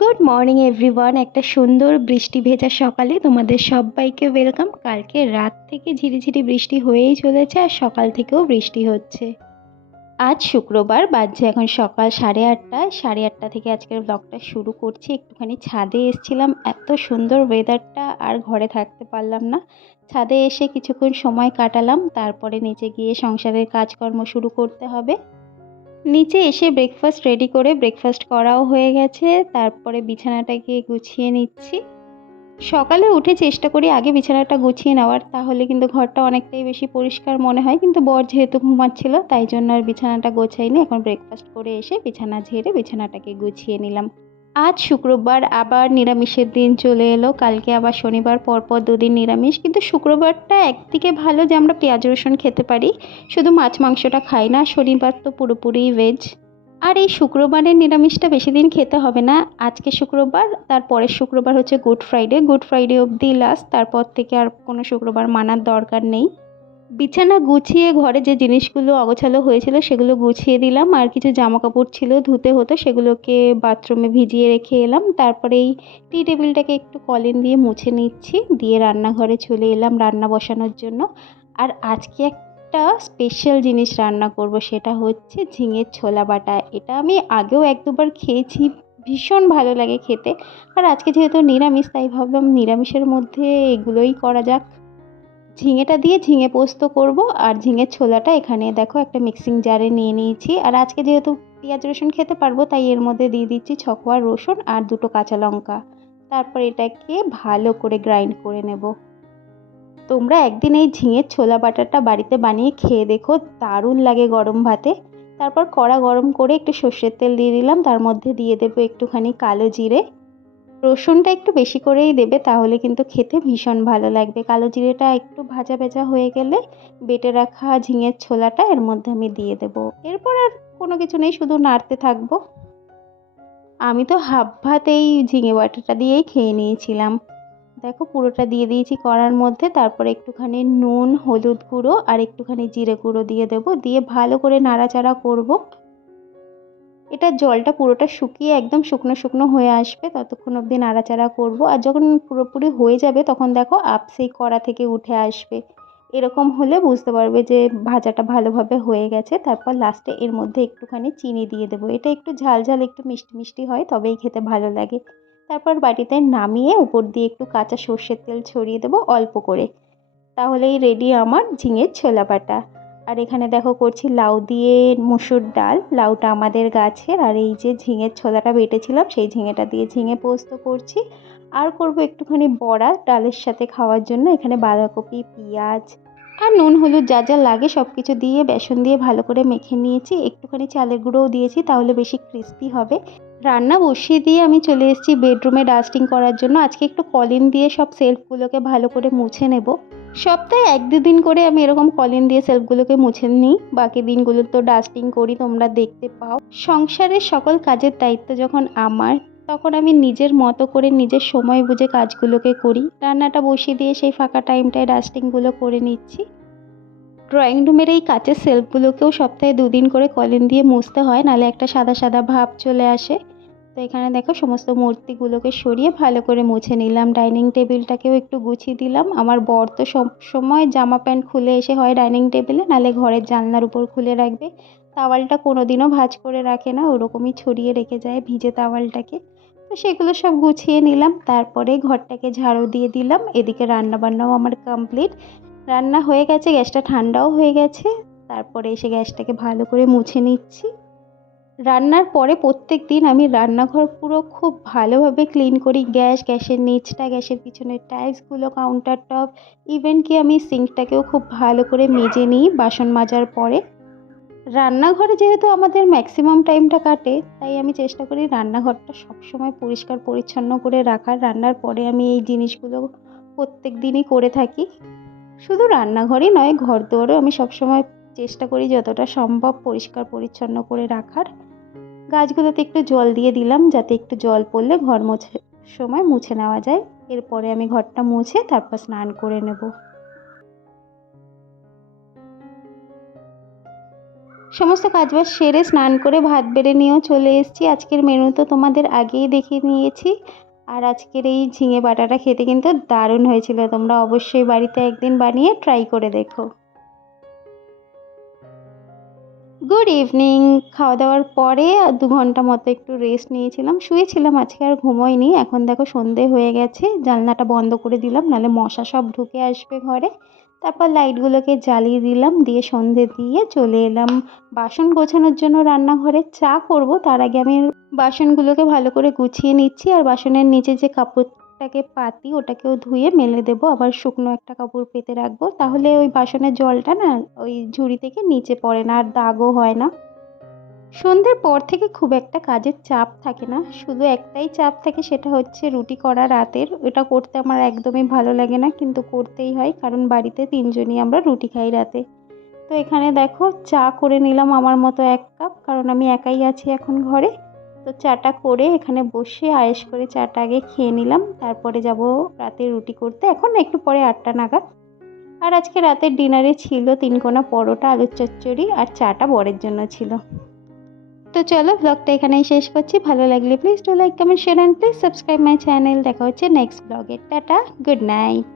Good morning everyone. একটা সুন্দর বৃষ্টি ভেজা সকালে তোমাদের সবাইকে ওয়েলকাম। কালকে রাত থেকে ঝিরিঝিরি বৃষ্টি হয়েই চলেছে আর সকাল থেকেও বৃষ্টি হচ্ছে। আজ শুক্রবার, বাজছে এখন সকাল 8:30। 8:30 থেকে আজকের ব্লগটা শুরু করছি। একটুখানি ছাদে এসেছিলাম, এত সুন্দর ওয়েদারটা আর ঘরে থাকতে পারলাম না। ছাদে এসে কিছুক্ষণ সময় কাটালাম, তারপরে নিচে গিয়ে সংসারের কাজকর্ম শুরু করতে হবে। নিচে এসে ব্রেকফাস্ট রেডি করে ব্রেকফাস্ট করাও হয়ে গেছে, তারপরে বিছানাটাকে গুছিয়ে নিচ্ছি। সকালে উঠে চেষ্টা করি আগে বিছানাটা গুছিয়ে নেওয়ার, তাহলে কিন্তু ঘরটা অনেকটাই বেশি পরিষ্কার মনে হয়। কিন্তু বর যেহেতু ঘুমাচ্ছিল তাই জন্য আর বিছানাটা গোছাইনি। এখন ব্রেকফাস্ট করে এসে বিছানা ঝেড়ে বিছানাটাকে গুছিয়ে নিলাম। আজ শুক্রবার, আবার নিরামিষের দিন চলে এলো। কালকে আবার শনিবার, পরপর দুদিন নিরামিষ। কিন্তু শুক্রবারটা একদিকে ভালো যে আমরা পেঁয়াজ রসুন খেতে পারি, শুধু মাছ মাংসটা খাই না। শনিবার তো পুরোপুরি ভেজ। আর এই শুক্রবারের নিরামিষটা বেশি দিন খেতে হবে না। আজকে শুক্রবার, তারপরের শুক্রবার হচ্ছে গুড ফ্রাইডে। গুড ফ্রাইডে অবধি লাস্ট, তারপর থেকে আর কোনো শুক্রবার মানার দরকার নেই। বিছানা গুছিয়ে ঘরে যে জিনিসগুলো অগোছালো হয়েছিল সেগুলো গুছিয়ে দিলাম। আর কিছু জামা কাপড় ছিল ধুতে হতো, সেগুলোকে বাথরুমে ভিজিয়ে রেখে এলাম। তারপরে এই টি টেবিলটাকে একটু কলিন দিয়ে মুছে নিচ্ছি, দিয়ে রান্নাঘরে চলে এলাম রান্না বসানোর জন্য। আর আজকে একটা স্পেশাল জিনিস রান্না করব, সেটা হচ্ছে ঝিঙের ছোলা বাটা। এটা আমি আগেও এক দুবার খেয়েছি, ভীষণ ভালো লাগে খেতে। আর আজকে যেহেতু নিরামিষ, তাই ভাবলাম নিরামিষের মধ্যে এগুলোই করা যাক। ঝিঙেটা দিয়ে ঝিঙে পোস্ত করব। আর ঝিঙের ছোলাটা এখানে দেখো একটা মিক্সিং জারে নিয়ে নিয়েছি। আর আজকে যেহেতু পেঁয়াজ রসুন খেতে পারবো, তাই এর মধ্যে দিয়ে দিচ্ছি 6 কোয়া রসুন আর 2টো কাঁচা লঙ্কা। তারপর এটাকে ভালো করে গ্রাইন্ড করে নেব। তোমরা একদিন এই ঝিঙের ছোলা বাটাটা বাড়িতে বানিয়ে খেয়ে দেখো, দারুণ লাগে গরম ভাতে। তারপর কড়া গরম করে একটু সর্ষের তেল দিয়ে দিলাম, তার মধ্যে দিয়ে দেবো একটুখানি কালো জিরে। রসুনটা একটু বেশি করেই দেবে, তাহলে কিন্তু খেতে ভীষণ ভালো লাগবে। কালো জিরেটা একটু ভাজা ভাজা হয়ে গেলে বেটে রাখা ঝিঙের ছোলাটা এর মধ্যে আমি দিয়ে দেবো। এরপর আর কোনো কিছু নেই, শুধু নাড়তে থাকবো। আমি তো হাফ ভাত এই ঝিঙে বাটাটা দিয়েই খেয়ে নিয়েছিলাম। দেখো পুরোটা দিয়ে দিয়েছি কড়ার মধ্যে। তারপরে একটুখানি নুন, হলুদ গুঁড়ো আর একটুখানি জিরে গুঁড়ো দিয়ে দেবো, দিয়ে ভালো করে নাড়াচাড়া করব। এটা জলটা পুরোটা শুকিয়ে একদম শুকনো শুকনো হয়ে আসবে, ততক্ষণ অবধি নাড়াচাড়া করব। আর যখন পুরোপুরি হয়ে যাবে তখন দেখো সেই কড়া থেকে উঠে আসবে। এরকম হলে বুঝতে পারবে যে ভাজাটা ভালোভাবে হয়ে গেছে। তারপর লাস্টে এর মধ্যে একটুখানি চিনি দিয়ে দেবো। এটা একটু ঝাল ঝাল, একটু মিষ্টি মিষ্টি হয়, তবেই খেতে ভালো লাগে। তারপর বাটিতে নামিয়ে উপর দিয়ে একটু কাঁচা সর্ষের তেল ছড়িয়ে দেবো অল্প করে। তাহলেই রেডি আমার ঝিঙের ছোলা বাটা। আর এখানে দেখো করছি লাউ দিয়ে মুসুর ডাল। লাউটা আমাদের গাছের। আর এই যে ঝিঙের ছোলাটা বেটেছিলাম, সেই ঝিঙেটা দিয়ে ঝিঙে পোস্ত করছি। আর করব একটুখানি বড়া ডালের সাথে খাওয়ার জন্য। এখানে বাঁধাকপি, পেঁয়াজ আর নুন হলুদ যা যা লাগে সব কিছু দিয়ে বেসন দিয়ে ভালো করে মেখে নিয়েছি। একটুখানি চালের গুঁড়োও দিয়েছি, তাহলে বেশি ক্রিস্পি হবে। রান্না বসিয়ে দিয়ে আমি চলে এসেছি বেডরুমে ডাস্টিং করার জন্য। আজকে একটু কলিন দিয়ে সব সেলফগুলোকে ভালো করে মুছে নেব। সপ্তাহে 1-2 দিন করে আমি এরকম কলিন দিয়ে সেলফগুলোকে মুছে নিই, বাকি দিনগুলো তো ডাস্টিং করি, তোমরা দেখতে পাও। সংসারের সকল কাজের দায়িত্ব যখন আমার, তখন আমি নিজের মতো করে নিজের সময় বুঝে কাজগুলোকে করি। রান্নাটা বসিয়ে দিয়ে সেই ফাঁকা টাইমটায় ডাস্টিংগুলো করে নিচ্ছি। ড্রয়িং রুমের এই কাচের সেলফগুলোকেও সপ্তাহে 2 দিন করে কলিন দিয়ে মুছতে হয়, নাহলে একটা সাদা সাদা ভাব চলে আসে। তো এখানে দেখো সমস্ত মূর্তিগুলোকে সরিয়ে ভালো করে মুছে নিলাম। ডাইনিং টেবিলটাকেও একটু গুছিয়ে দিলাম। আমার বর তো সব সময় জামা প্যান্ট খুলে এসে হয় ডাইনিং টেবিলে, নাহলে ঘরের জানলার উপর খুলে রাখবে। তাওয়ালটা কোনোদিনও ভাঁজ করে রাখে না, ওরকমই ছড়িয়ে রেখে যায় ভিজে তাওয়ালটাকে। তো সেগুলো সব গুছিয়ে নিলাম, তারপরে ঘরটাকে ঝাড়ু দিয়ে দিলাম। এদিকে রান্না বান্নাও আমার কমপ্লিট। রান্না হয়ে গেছে, গ্যাসটা ঠান্ডাও হয়ে গেছে। তারপরে এসে গ্যাসটাকে ভালো করে মুছে নিচ্ছি। রান্নার পরে প্রত্যেক দিন আমি রান্নাঘর পুরো খুব ভালোভাবে ক্লিন করি। গ্যাসের নিচটা, গ্যাসের পিছনের টাইলসগুলো, কাউন্টার টপ, ইভেন কি আমি সিঙ্কটাকেও খুব ভালো করে মেজে নিই বাসন মাজার পরে। রান্নাঘরে যেহেতু আমাদের ম্যাক্সিমাম টাইমটা কাটে, তাই আমি চেষ্টা করি রান্নাঘরটা সবসময় পরিষ্কার পরিচ্ছন্ন করে রাখার। রান্নার পরে আমি এই জিনিসগুলো প্রত্যেক দিনই করে থাকি। শুধু রান্নাঘরই নয়, ঘর দুয়ারও আমি সবসময় চেষ্টা করি যতটা সম্ভব পরিষ্কার পরিচ্ছন্ন করে রাখার। গাছগুলোতে একটু জল দিয়ে দিলাম, যাতে একটু জল পড়লে ঘর মোছার সময় মুছে নেওয়া যায়। এরপরে আমি ঘরটা মুছে তারপর স্নান করে নেব। সমস্ত কাজবাজ সেরে স্নান করে ভাত বেড়ে নিয়েও চলে এসেছি। আজকের মেনু তো তোমাদের আগেই দেখিয়ে নিয়েছি। আর আজকের এই ঝিঙে বাটাটা খেতে কিন্তু দারুণ হয়েছিল। তোমরা অবশ্যই বাড়িতে একদিন বানিয়ে ট্রাই করে দেখো। Good evening. খাওয়া দাওয়ার পরে 2 ঘন্টা মতো একটু রেস্ট নিয়েছিলাম, শুয়েছিলাম, আজকে আর ঘুমোইনি। এখন দেখো সন্ধে হয়ে গেছে, জানলাটা বন্ধ করে দিলাম, নাহলে মশা সব ঢুকে আসবে ঘরে। তারপর লাইটগুলোকে জ্বালিয়ে দিলাম, দিয়ে সন্ধে দিয়ে চলে এলাম বাসন গোছানোর জন্য রান্নাঘরে। চা করব, তার আগে আমি বাসনগুলোকে ভালো করে গুছিয়ে নিচ্ছি। আর বাসনের নিচে যে কাপড়টাকে পাতি ওটাকেও ধুয়ে মেলে দেবো, আবার শুকনো একটা কাপড় পেতে রাখবো, তাহলে ওই বাসনের জলটা না ওই ঝুড়ি থেকে নিচে পড়ে না আর দাগও হয় না। সন্ধ্যের পর থেকে খুব একটা কাজের চাপ থাকে না, শুধু একটাই চাপ থাকে, সেটা হচ্ছে রুটি করা রাতের। এটা করতে আমার একদমই ভালো লাগে না, কিন্তু করতেই হয়, কারণ বাড়িতে 3 জনই আমরা রুটি খাই রাতে। তো এখানে দেখো চা করে নিলাম আমার মতো 1 কাপ, কারণ আমি একাই আছি এখন ঘরে। তো চাটা করে এখানে বসে আয়েশ করে চাটা আগে খেয়ে নিলাম, তারপরে যাব রাতে রুটি করতে, এখন একটু পরে 8টা নাগাদ। আর আজকে রাতের ডিনারে ছিল 3 কোনা পরোটা, আলুর চচ্চড়ি, আর চাটা বরের জন্য ছিল। তো চলো ব্লগটা এখানেই শেষ করছি। ভালো লাগলে please do like, comment, share and please subscribe my channel. দেখা হচ্ছে নেক্সট ব্লগে। Tata, good night.